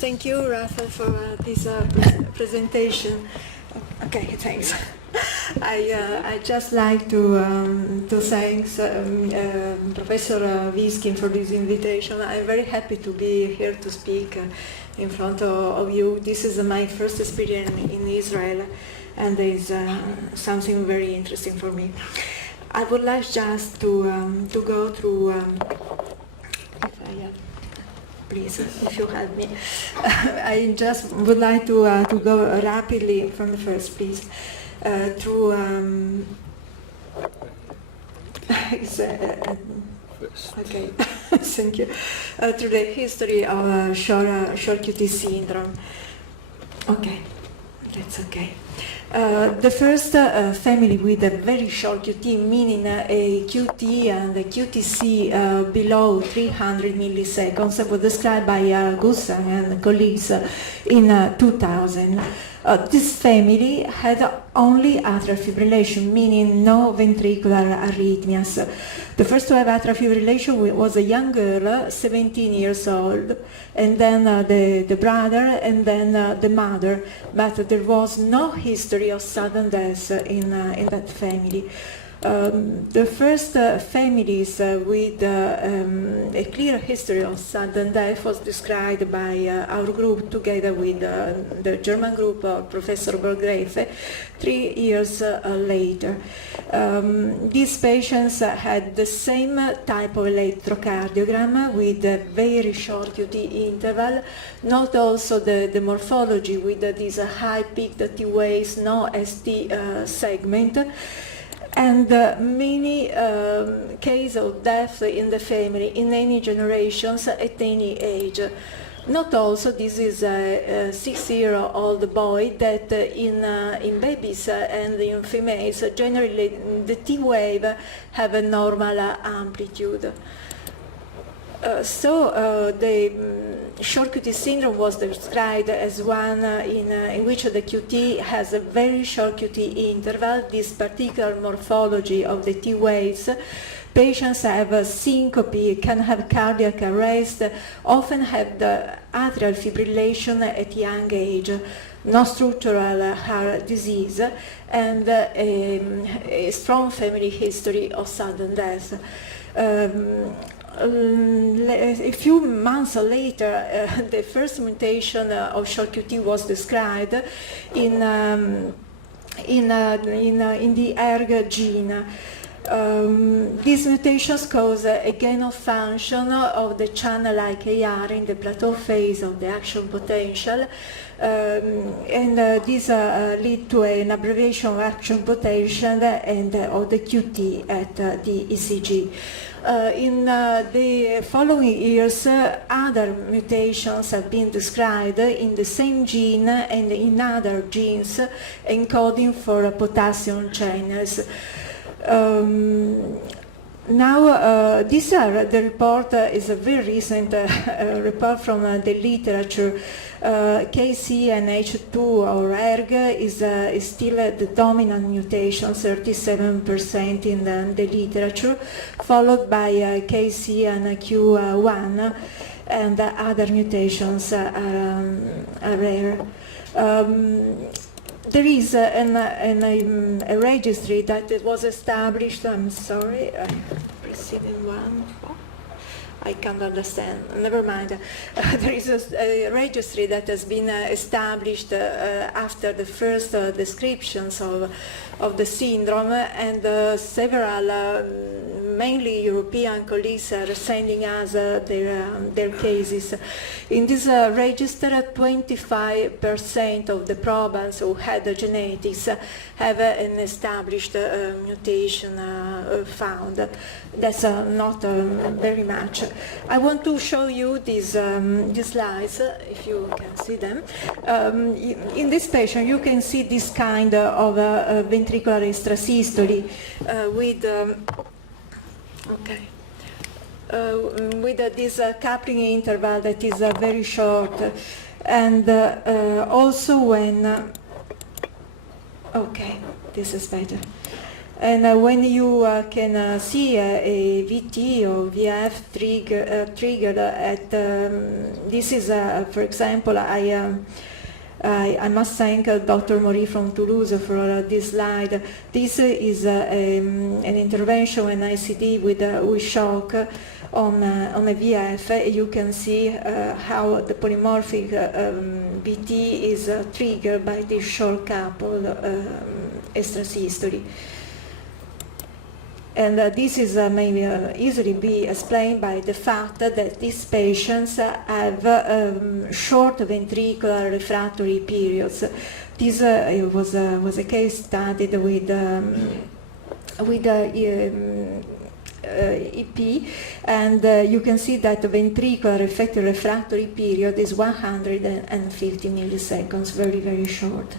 Thank you, Rafa, for this presentation. Okay, thanks. I just like to thank Professor Viskin for this invitation. I'm very happy to be here to speak in front of you. This is my first experience in Israel, and it's something very interesting for me. I would like just to go through. Please, if you help me. I just would like to go rapidly from the first, please, through okay, thank you, through the history of short QT syndrome. Okay, that's okay. The first family with a very short QT, meaning a QT and a QTC below 300 milliseconds, was described by Gussan and colleagues in 2000. This family had only atrial fibrillation, meaning no ventricular arrhythmias. The first to have atrial fibrillation was a young girl, 17 years old, and then the brother, and then the mother, but there was no history of sudden death in that family. The first families with a clear history of sudden death was described by our group together with the German group of Professor Berggreffe 3 years later. These patients had the same type of electrocardiogram with a very short QT interval, not also the morphology with these high-peaked T waves, no ST segment, and many cases of death in the family in any generations at any age. Not also, this is a 6-year-old boy that in babies and in females, generally the T wave have a normal amplitude. So the short QT syndrome was described as one in which the QT has a very short QT interval, this particular morphology of the T waves. Patients have a syncope, can have cardiac arrest, often have the atrial fibrillation at young age, no structural heart disease, and a strong family history of sudden death. A few months later, the first mutation of short QT was described in the ERG gene. These mutations cause a gain of function of the channel-like AR in the plateau phase of the action potential, and these lead to an abbreviation of action potential and of the QT at the ECG. In the following years, other mutations have been described in the same gene and in other genes encoding for potassium channels. Now, the report is a very recent report from the literature. KC and H2 or ERG is still the dominant mutation, 37% in the literature, followed by KC and Q1, and other mutations are rare. There is a registry that was established. I'm sorry, preceding one. I can't understand. Never mind. There is a registry that has been established after the first descriptions of the syndrome, and several, mainly European colleagues, are sending us their cases. In this register, 25% of the probants who had the genetics have an established mutation found. That's not very much. I want to show you these slides, if you can see them. In this patient, you can see this kind of ventricular extrasystole with this coupling interval that is very short, and also when, okay, this is better. And when you can see a VT or VF triggered at, this is, for example, I must thank Dr. Maury from Toulouse for this slide. This is an intervention, an ICD with shock on a VF. You can see how the polymorphic VT is triggered by this short coupled extrasystoly. And this is may easily be explained by the fact that these patients have short ventricular refractory periods. This was a case studied with EP, and you can see that the ventricular effective refractory period is 150 milliseconds, very, very short.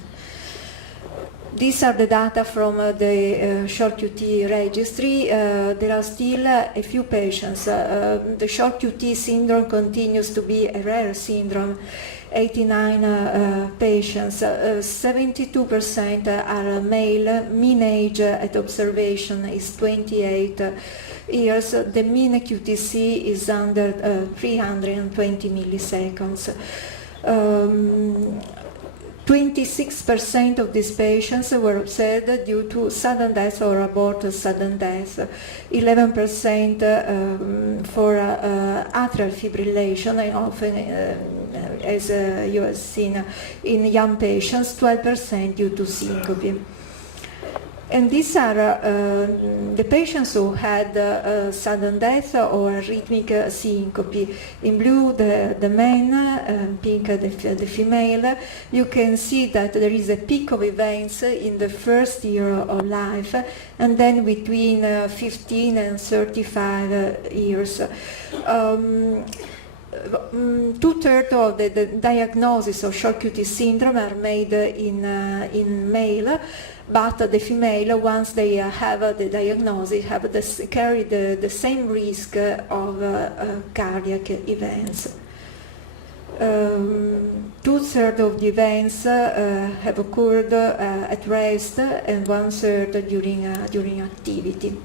These are the data from the short QT registry. There are still a few patients. The short QT syndrome continues to be a rare syndrome. 89 patients, 72% are male. Mean age at observation is 28 years. The mean QTC is under 320 milliseconds. 26% of these patients were observed due to sudden death or aborted sudden death, 11% for atrial fibrillation, and often, as you have seen in young patients, 12% due to syncope. And these are the patients who had sudden death or arrhythmic syncope. In blue, the men, pink, the female. You can see that there is a peak of events in the first year of life, and then between 15 and 35 years. Two-thirds of the diagnosis of short QT syndrome are made in male, but the female, once they have the diagnosis, carry the same risk of cardiac events. Two-thirds of the events have occurred at rest, and one-third during activity.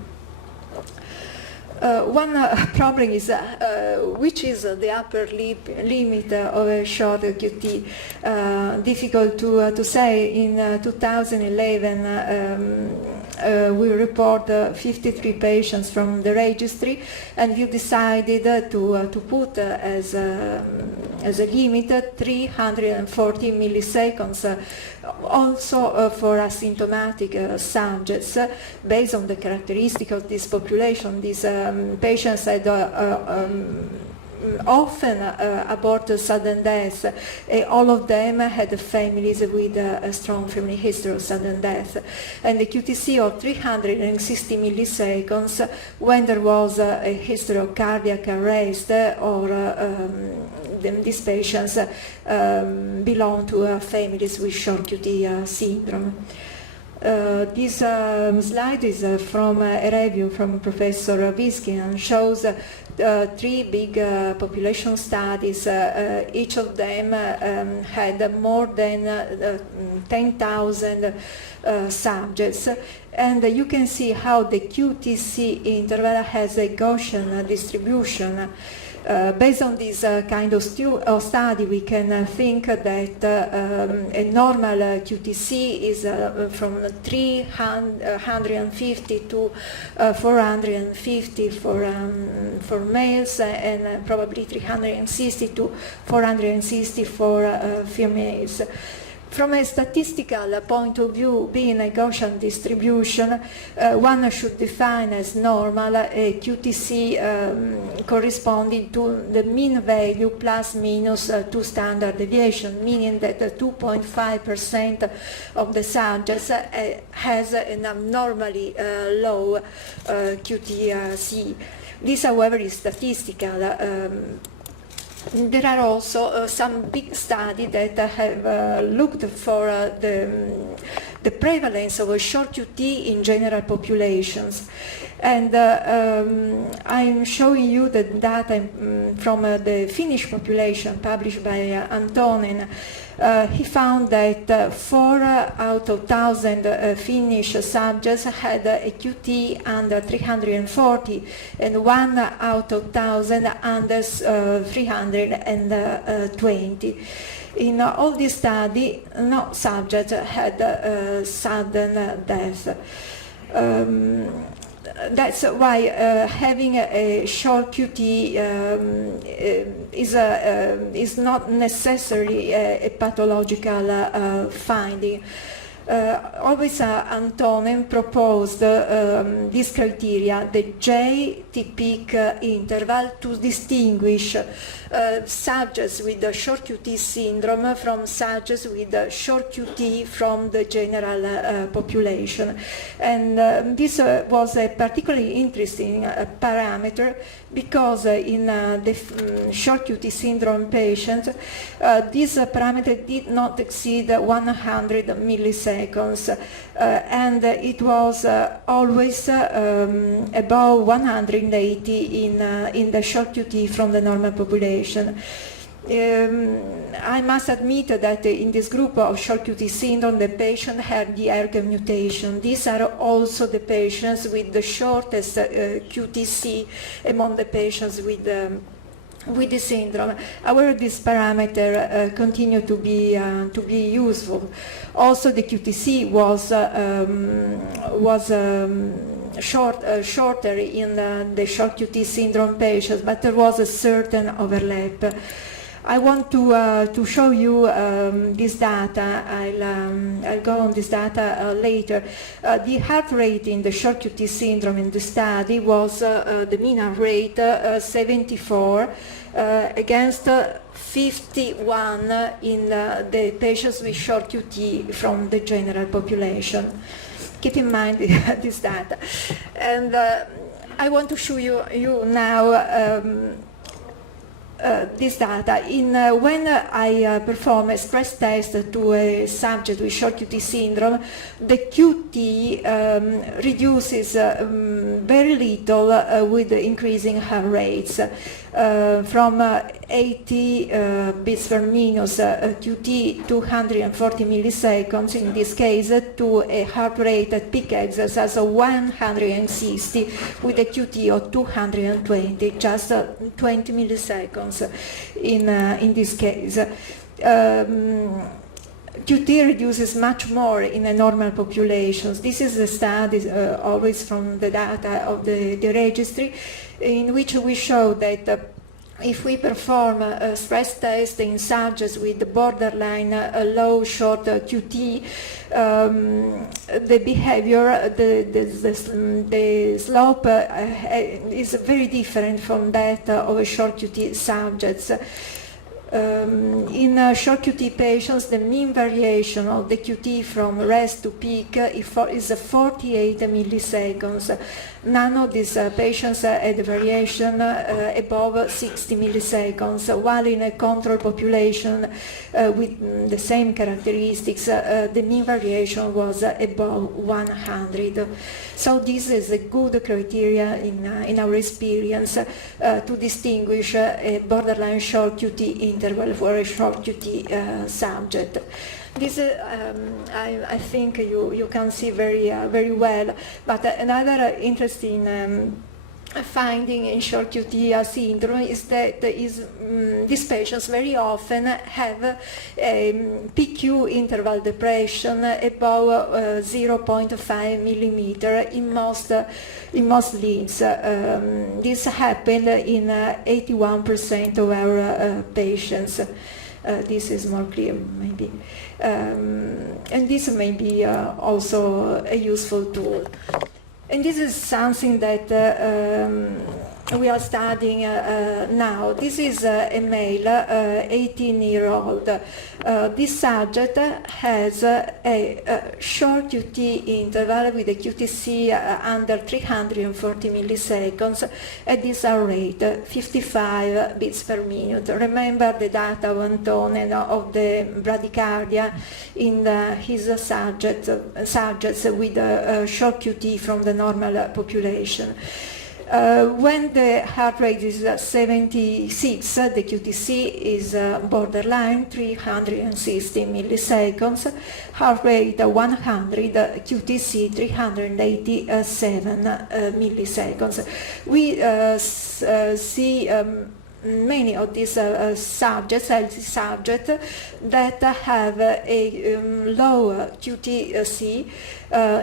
One problem is which is the upper limit of a short QT. Difficult to say. In 2011, we report 53 patients from the registry, and we decided to put as a limit 340 milliseconds. Also for asymptomatic subjects, based on the characteristic of this population. These patients had often aborted sudden death. All of them had families with a strong family history of sudden death. And the QTC of 360 milliseconds when there was a history of cardiac arrest, or these patients belong to families with short QT syndrome. This slide is from a review from Professor Visky, and shows three big population studies. Each of them had more than 10,000 subjects, and you can see how the QTC interval has a Gaussian distribution. Based on this kind of study, we can think that a normal QTC is from 350 to 450 for males, and probably 360 to 460 for females. From a statistical point of view, being a Gaussian distribution, one should define as normal a QTC corresponding to the mean value plus minus 2 standard deviation, meaning that 2.5% of the subjects has an abnormally low QTC. This, however, is statistical. There are also some big studies that have looked for the prevalence of a short QT in general populations. And I'm showing you the data from the Finnish population published by Antonen. He found that 4 out of 1,000 Finnish subjects had a QT under 340 and 1 out of 1,000 under 320. In all this study, no subject had sudden death. That's why having a short QT is not necessarily a pathological finding. Always Antonen proposed this criteria, the J-T-peak interval, to distinguish subjects with the short QT syndrome from subjects with the short QT from the general population. And this was a particularly interesting parameter because in the short QT syndrome patients, this parameter did not exceed 100 milliseconds, and it was always above 180 in the short QT from the normal population. I must admit that in this group of short QT syndrome, the patient had the ERG mutation. These are also the patients with the shortest QTC among the patients with the syndrome. However, this parameter continued to be useful. Also, the QTC was shorter in the short QT syndrome patients, but there was a certain overlap. I want to show you this data. I'll go on this data later. The heart rate in the short QT syndrome in the study was the mean heart rate 74 against 51 in the patients with short QT from the general population. Keep in mind this data. And I want to show you now this data. When I perform a stress test to a subject with short QT syndrome, the QT reduces very little with increasing heart rates. From 80 beats per minute QT 240 milliseconds in this case to a heart rate at peak exercise of 160 with a QT of 220, just 20 milliseconds in this case. QT reduces much more in a normal populations. This is a study always from the data of the registry, in which we show that if we perform a stress test in subjects with borderline low short QT, the behavior, the slope is very different from that of a short QT subjects. In short QT patients, the mean variation of the QT from rest to peak is 48 milliseconds. None of these patients had variation above 60 milliseconds, while in a control population with the same characteristics, the mean variation was above 100. So this is a good criteria in our experience to distinguish a borderline short QT interval for a short QT subject. This I think you can see very well, but another interesting finding in short QT syndrome is that these patients very often have PQ interval depression above 0.5 millimeter in most leads. This happened in 81% of our patients. This is more clear, maybe. And this may be also a useful tool. And this is something that we are studying now. This is a male, 18-year-old. This subject has a short QT interval with a QTc under 340 milliseconds at this rate, 55 beats per minute. Remember the data of Antone of the bradycardia in his subjects with a short QT from the normal population. When the heart rate is 76, the QTc is borderline 360 milliseconds, heart rate 100, QTc 387 milliseconds. We see many of these subjects, healthy subjects, that have a low QTc,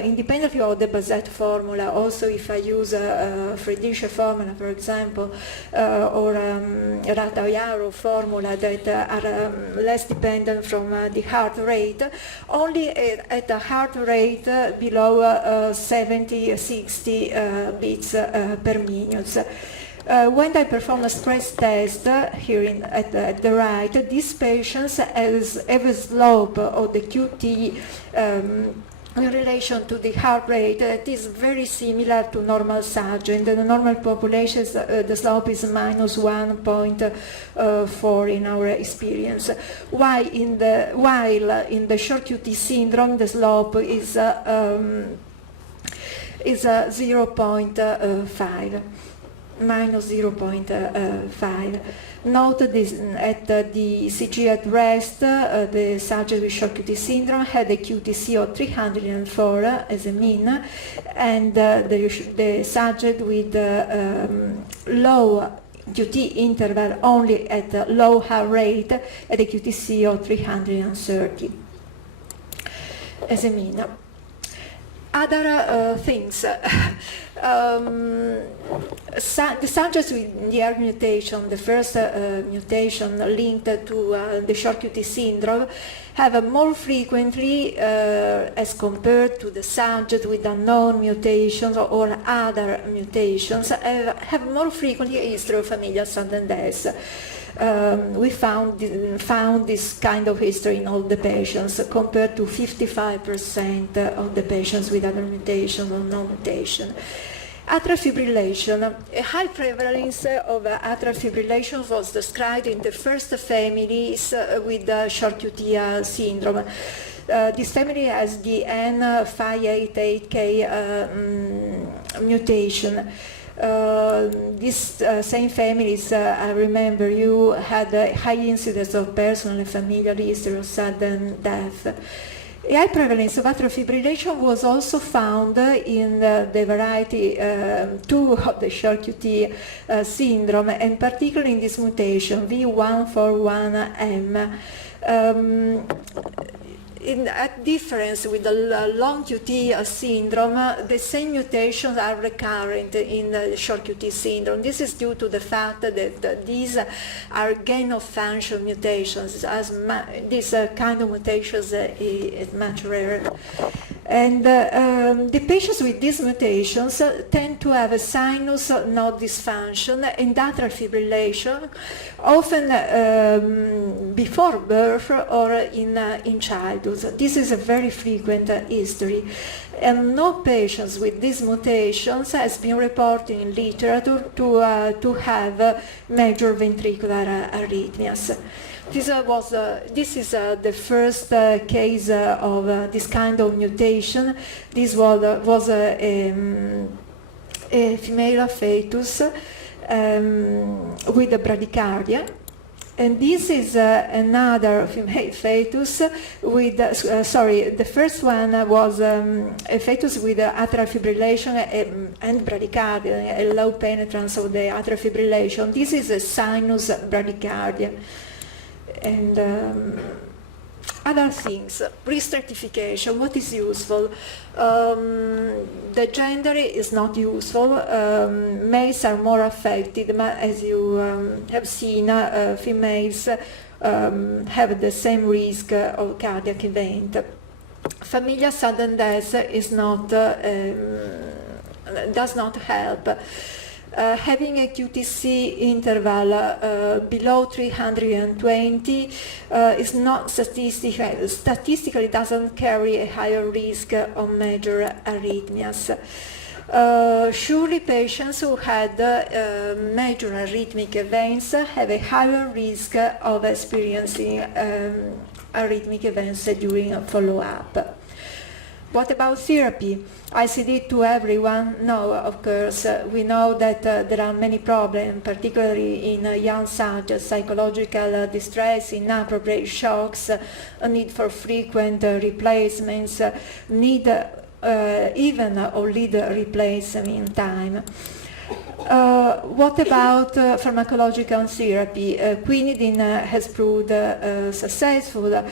independently of the Bazet formula. Also, if I use Friedrich formula, for example, or Ratayaro formula that are less dependent from the heart rate, only at a heart rate below 70, 60 beats per minute. When I perform a stress test here at the right, these patients have a slope of the QT in relation to the heart rate that is very similar to normal subject. In the normal population, the slope is minus 1.4 in our experience. While in the short QT syndrome, the slope is 0.5. Minus 0.5. Note this, at the CG at rest, the subject with short QT syndrome had a QTc of 304 as a mean, and the subject with low QT interval only at low heart rate at a QTc of 330 as a mean. Other things. The subjects with the R mutation, the first mutation linked to the short QT syndrome, have more frequently, as compared to the subject with unknown mutations or other mutations, have more frequently a history of familial sudden death. We found this kind of history in all the patients, compared to 55% of the patients with other mutation or no mutation. Atrial fibrillation. A high prevalence of atrial fibrillation was described in the first families with short QT syndrome. This family has the N588K mutation. These same families, I remember, you had a high incidence of personal and familial history of sudden death. A high prevalence of atrial fibrillation was also found in the variety 2 of the short QT syndrome, and particularly in this mutation, V141M. At difference with the long QT syndrome, the same mutations are recurrent in the short QT syndrome. This is due to the fact that these are gain-of-function mutations, as this kind of mutations is much rarer. And the patients with these mutations tend to have a sinus node dysfunction and atrial fibrillation, often before birth or in childhood. This is a very frequent history. And no patients with these mutations has been reported in literature to have major ventricular arrhythmias. This is the first case of this kind of mutation. This was a female fetus with a bradycardia. And this is another female fetus with, the first one was a fetus with atrial fibrillation and bradycardia, a low penetrance of the atrial fibrillation. This is a sinus bradycardia. And other things, risk stratification, what is useful? The gender is not useful. Males are more affected, but as you have seen, females have the same risk of cardiac event. Familial sudden death is not, does not help. having a QTC interval below 320 is not statistically doesn't carry a higher risk of major arrhythmias. Surely patients who had major arrhythmic events have a higher risk of experiencing arrhythmic events during follow-up. What about therapy? ICD to everyone? No, of course. We know that there are many problems, particularly in young subjects, psychological distress, inappropriate shocks, a need for frequent replacements, need even or lead replacement time. What about pharmacological therapy? Quinidine has proved successful.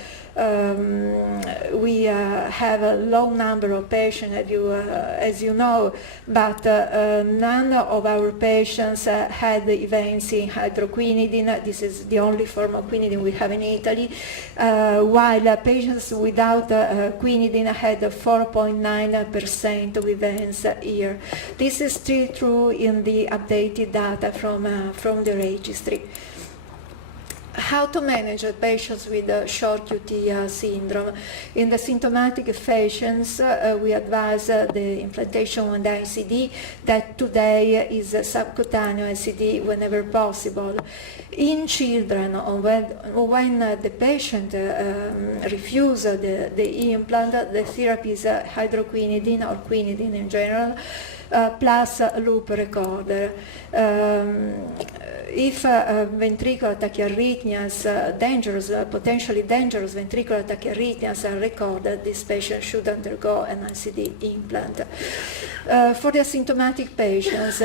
We have a low number of patients, as you know, but none of our patients had events in hydroquinidine. This is the only form of quinidine we have in Italy, while patients without quinidine had 4.9% of events here. This is still true in the updated data from the registry. How to manage patients with short QT syndrome? In the symptomatic patients, we advise the implantation on the ICD that today is subcutaneous ICD whenever possible. In children, when the patient refuses the implant, the therapy is hydroquinidine or quinidine in general, plus loop recorder. If ventricular tachyarrhythmias, potentially dangerous ventricular tachyarrhythmias are recorded, this patient should undergo an ICD implant. For the asymptomatic patients,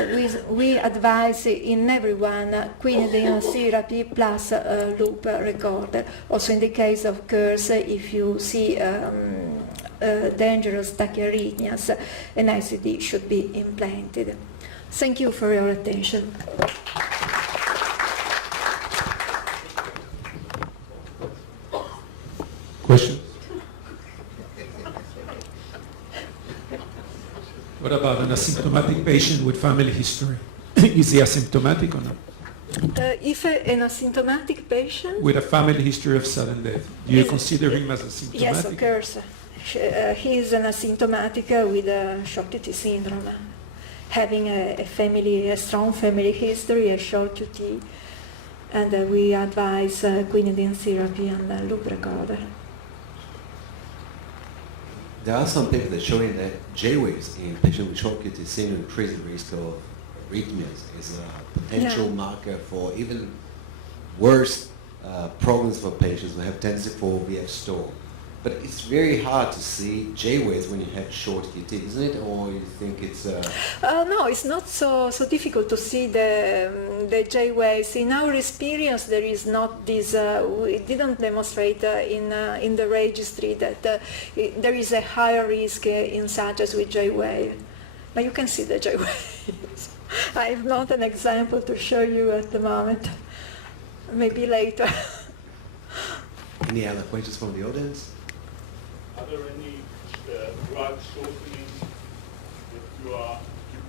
we advise in everyone quinidine therapy plus loop recorder. Also in the case of curse, if you see dangerous tachyarrhythmias, an ICD should be implanted. Thank you for your attention. Questions? What about an asymptomatic patient with family history? Is he asymptomatic or not? If an asymptomatic patient? With a family history of sudden death, do you consider him as asymptomatic? Yes, of course. He is an asymptomatic with a short QT syndrome, having a strong family history, a short QT, and we advise quinidine therapy and loop recorder. There are some papers that showing that J-waves in patients with short QT syndrome increase the risk of arrhythmias is a potential marker for even worse problems for patients who have tendency for VF stall. But it's very hard to see J-waves when you have short QT, isn't it? Or you think it's... No, it's not so difficult to see the J-waves. In our experience, there is not this, we didn't demonstrate in the registry that there is a higher risk in subjects with J-wave. But you can see the J-waves. I have not an example to show you at the moment. Maybe later. Any other questions from the audience? Are there any drug shortenings that you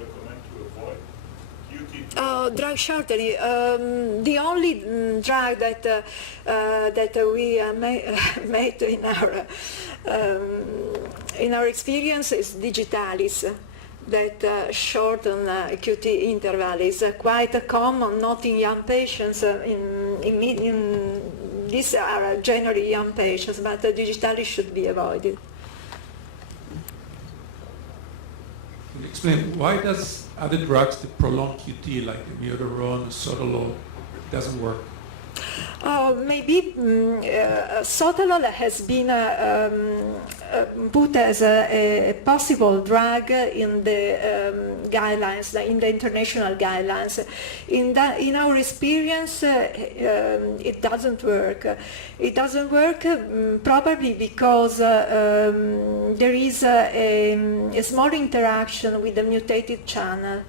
recommend to avoid? Drug shortening. The only drug that we made in our experience is Digitalis. That shorten QT interval is quite common, not in young patients. These are generally young patients, but Digitalis should be avoided. Can you explain why does other drugs that prolong QT, like imidazole, sotalol, doesn't work? Maybe sotalol has been put as a possible drug in the guidelines, in the international guidelines. In our experience, it doesn't work. It doesn't work probably because there is a small interaction with the mutated channel,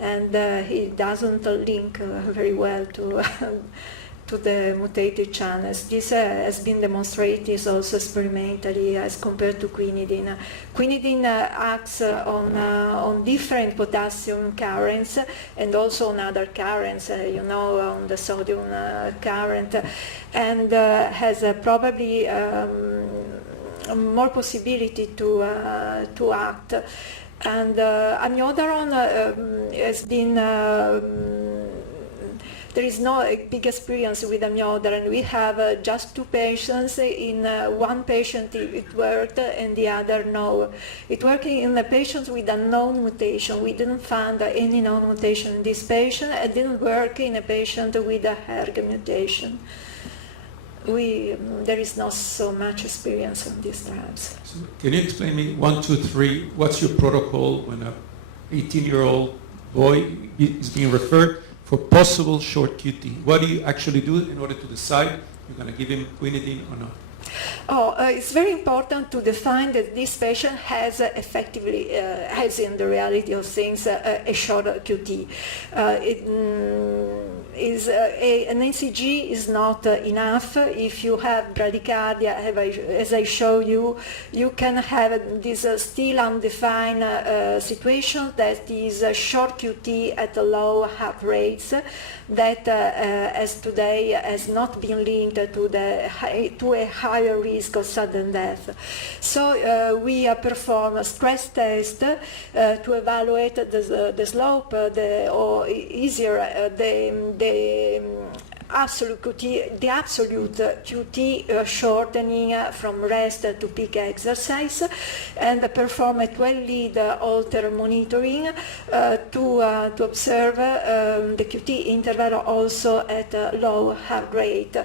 and it doesn't link very well to the mutated channels. This has been demonstrated also experimentally as compared to quinidine. Quinidine acts on different potassium currents and also on other currents, on the sodium current, and has probably more possibility to act. And amiodarone has been there is no big experience with amiodarone. We have just 2 patients. In one patient it worked and the other no. It worked in the patients with a known mutation. We didn't find any known mutation in this patient. It didn't work in a patient with a HERG mutation. There is not so much experience on these drugs. So can you explain me 1, 2, 3? What's your protocol when a 18-year-old boy is being referred for possible short QT? What do you actually do in order to decide you're going to give him quinidine or not? It's very important to define that this patient has effectively, has in the reality of things, a short QT. An ECG is not enough. If you have bradycardia, as I show you, you can have this still undefined situation that is a short QT at low heart rates that, as today, has not been linked to a higher risk of sudden death. So we perform a stress test to evaluate the slope, or easier, the absolute QT shortening from rest to peak exercise, and perform a 12-lead Holter monitoring to observe the QT interval also at low heart rate.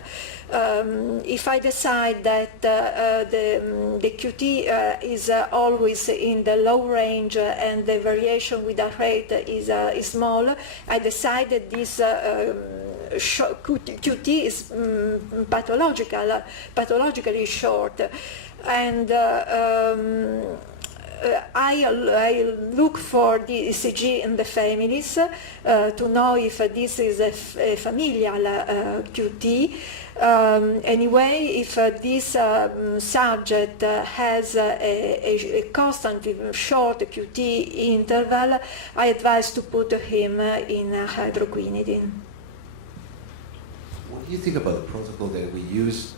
If I decide that the QT is always in the low range and the variation with the rate is small, I decide that this QT is pathologically short, and I look for the ECG in the families to know if this is a familial QT. Anyway, if this subject has a constantly short QT interval, I advise to put him in hydroquinidine. What do you think about the protocol that we use,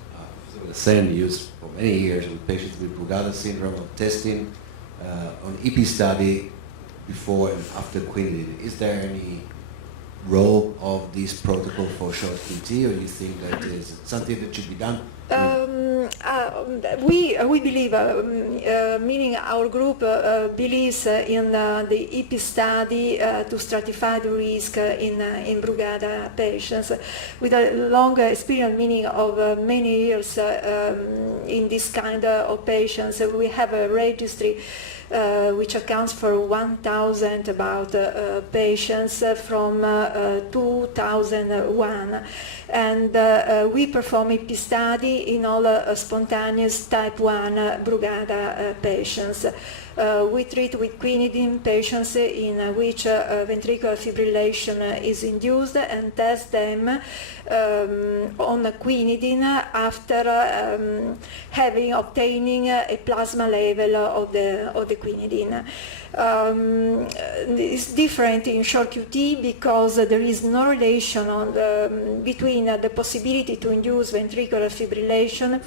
the same used for many years with patients with Brugada syndrome, of testing on EP study before and after quinidine? Is there any role of this protocol for short QT, or you think that is something that should be done? We believe, meaning our group believes in the EP study to stratify the risk in Brugada patients with a long experience, meaning of many years in this kind of patients. We have a registry which accounts for 1,000 about patients from 2001, and we perform EP study in all spontaneous type 1 Brugada patients. We treat with quinidine patients in which ventricular fibrillation is induced, and test them on quinidine after obtaining a plasma level of the quinidine. It's different in short QT because there is no relation between the possibility to induce ventricular fibrillation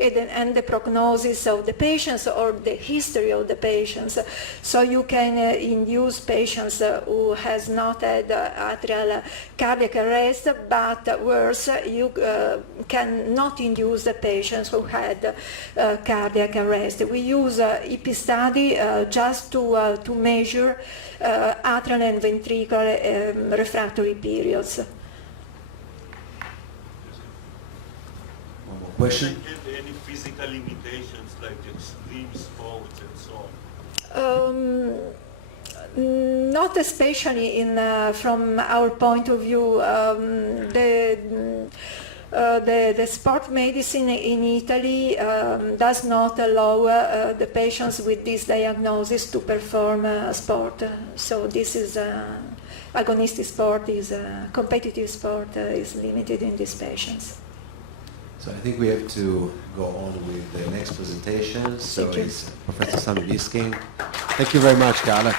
and the prognosis of the patients or the history of the patients. So you can induce patients who has not had atrial cardiac arrest, but worse, you cannot induce the patients who had cardiac arrest. We use EP study just to measure atrial and ventricular refractory periods. One more question? Any physical limitations like extreme sports and so on? Not especially from our point of view. The sport medicine in Italy does not allow the patients with this diagnosis to perform sport. So this is agonistic sport is competitive sport is limited in these patients. So I think we have to go on with the next presentation. So Thank you. it's Professor Sami Biskin. Thank you very much, Carla.